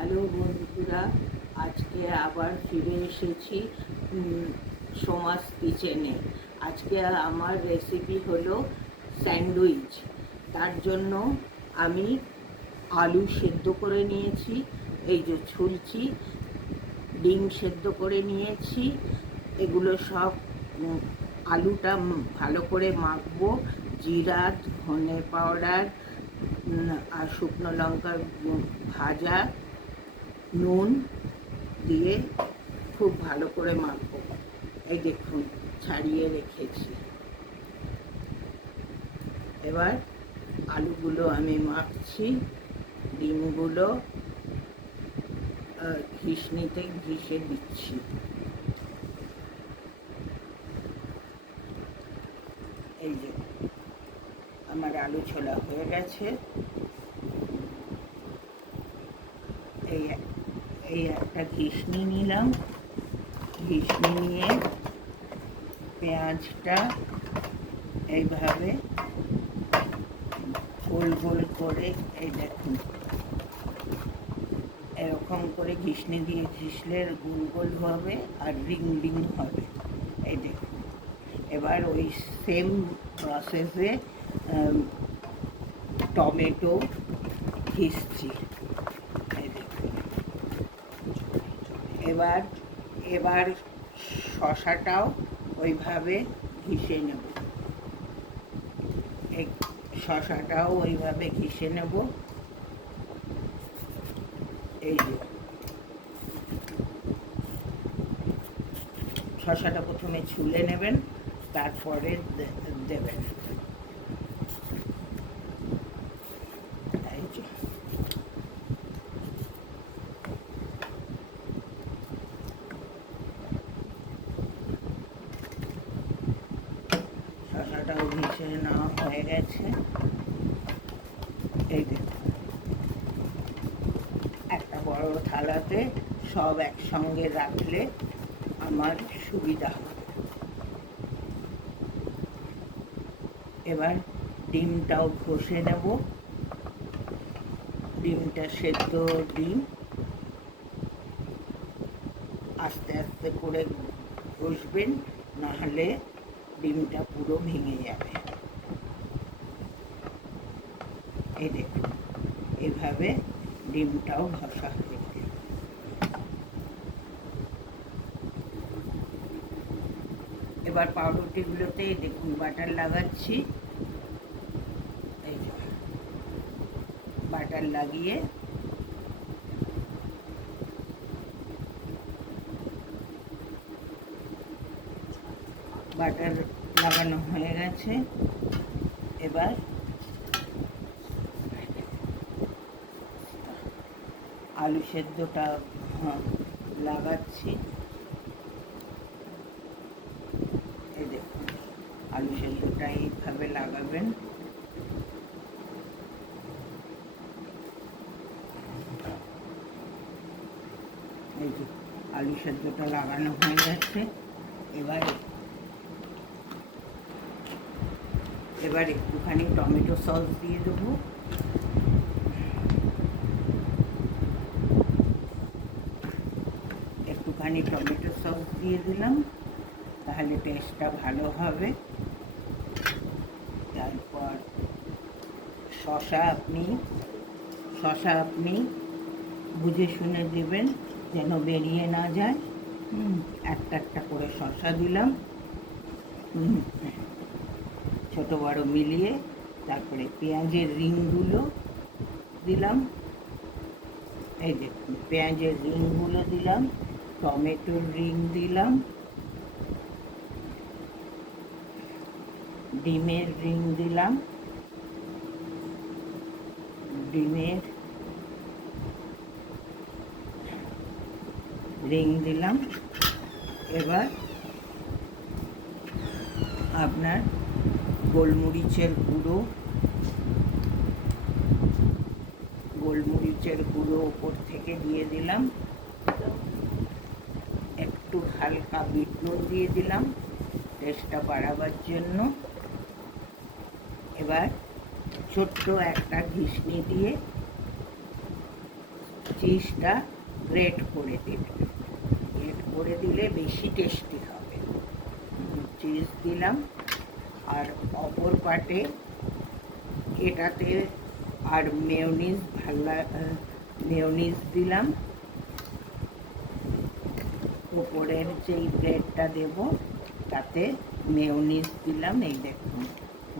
Hello বন্ধুরা, আজকে আবার ফিরে এসেছি সোমাস কিচেনে। আজকে আমার রেসিপি হলো স্যান্ডউইচ। তার জন্য আমি আলু সেদ্ধ করে নিয়েছি, এই যে ছুলছি, ডিম সেদ্ধ করে নিয়েছি। এগুলো সব আলুটা ভালো করে মাখবো। জিরা, ধনে পাউডার আর শুকনো লঙ্কার ভাজা, নুন দিয়ে খুব ভালো করে মাখবো। এই দেখুন, ছাড়িয়ে রেখেছি। এবার আলুগুলো আমি মাখছি, ডিমগুলো ঘিসনিতে ঘিসে দিচ্ছি। এই যে আমার আলু ছোলা হয়ে গেছে। এই একটা ঘিসনি নিলাম। ঘিসনি নিয়ে পেঁয়াজটা এইভাবে গোল গোল করে, এই দেখুন, এরকম করে ঘিসনি দিয়ে ঘিসলে গোল গোল হবে আর রিং রিং হবে। এই দেখুন, এবার ওই সেম প্রসেসে টমেটো ঘিসছি। এই দেখুন, এবার এবার শসাটাও ওইভাবে ঘিসে নেব। এই শসাটাও ওইভাবে ঘিসে নেব। এই যে শসাটা প্রথমে ছুলে নেবেন, তারপরে দেবেন। এই যে শসাটাও ঘিসে নেওয়া হয়ে গেছে। এই দেখুন, একটা বড় থালাতে সব একসঙ্গে রাখলে আমার সুবিধা হবে। এবার ডিমটাও ঘষে নেব। ডিমটা সেদ্ধ ডিম আস্তে আস্তে করে ঘষবেন, নাহলে ডিমটা পুরো ভেঙে যাবে। এই দেখুন, এভাবে ডিমটাও ঘষা হয়ে গেল। এবার পাউরুটিগুলোতে দেখুন বাটার লাগাচ্ছি। এই যে বাটার লাগিয়ে বাটার লাগানো হয়ে গেছে। এবার আলু সেদ্ধটা লাগাচ্ছি। এই দেখুন, আলু সেদ্ধটা এইভাবে লাগাবেন। এই যে আলু সেদ্ধটা লাগানো হয়ে গেছে। এবার একটুখানি টমেটো সস দিয়ে দেবো। একটুখানি টমেটো সস দিয়ে দিলাম, তাহলে টেস্টটা ভালো হবে। তারপর শসা আপনি বুঝে শুনে দেবেন, যেন বেরিয়ে না যায়। একটা একটা করে শসা দিলাম, ছোট বড় মিলিয়ে। তারপরে পেঁয়াজের রিংগুলো দিলাম। এই দেখুন, পেঁয়াজের রিংগুলো দিলাম, টমেটোর রিং দিলাম, ডিমের রিং দিলাম, এবার আপনার গোলমরিচের গুঁড়ো ওপর থেকে দিয়ে দিলাম। একটু হালকা বিট নুন দিয়ে দিলাম টেস্টটা বাড়াবার জন্য। এবার ছোট্ট একটা ঘিসনি দিয়ে চিজটা গ্রেট করে দিলে, গ্রেট করে দিলে বেশি টেস্টি হবে। চিজ দিলাম, আর অপর পাটে এটাতে আর মেয়োনিজ মেয়োনিজ দিলাম। উপরের যেই ব্রেডটা দেব তাতে মেয়োনিজ দিলাম। এই দেখুন,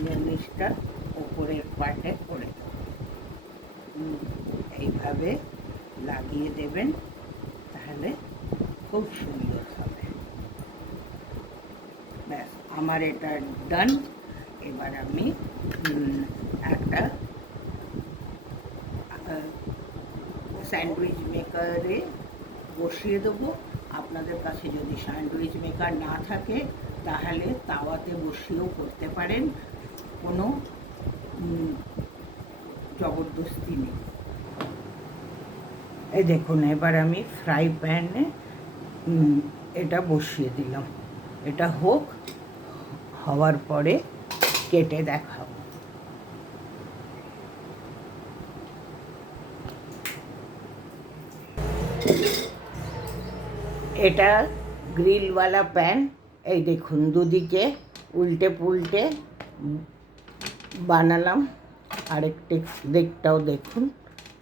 মেয়োনিজটা উপরের পাটে করে দেব। এইভাবে লাগিয়ে দেবেন, তাহলে খুব সুন্দর হবে। ব্যাস, আমার এটা ডান। এবার আমি একটা স্যান্ডউইচ মেকারে বসিয়ে দেবো। আপনাদের কাছে যদি স্যান্ডউইচ মেকার না থাকে তাহলে তাওয়াতে বসিয়েও করতে পারেন, কোনো জবরদস্তি নেই। এই দেখুন, এবার আমি ফ্রাই প্যানে এটা বসিয়ে দিলাম। এটা হোক, হওয়ার পরে কেটে দেখাবো। এটা গ্রিলওয়ালা প্যান। এই দেখুন, দুদিকে উল্টে পুল্টে বানালাম। আরেকটি দিকটাও দেখুন,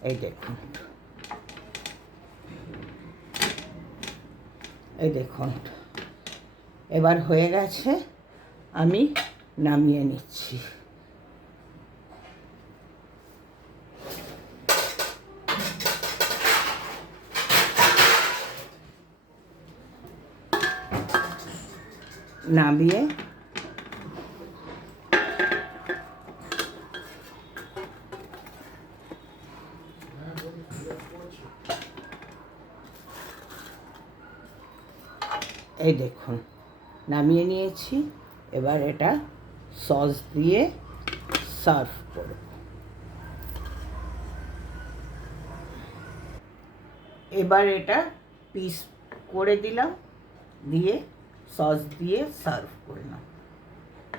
এই দেখুন, এই দেখুন। এবার হয়ে গেছে, আমি নামিয়ে নিচ্ছি। নামিয়ে এই দেখুন, নামিয়ে নিয়েছি। এবার এটা সস দিয়ে সার্ভ করব। এবার এটা পিস করে দিলাম, দিয়ে সস দিয়ে সার্ভ করলাম।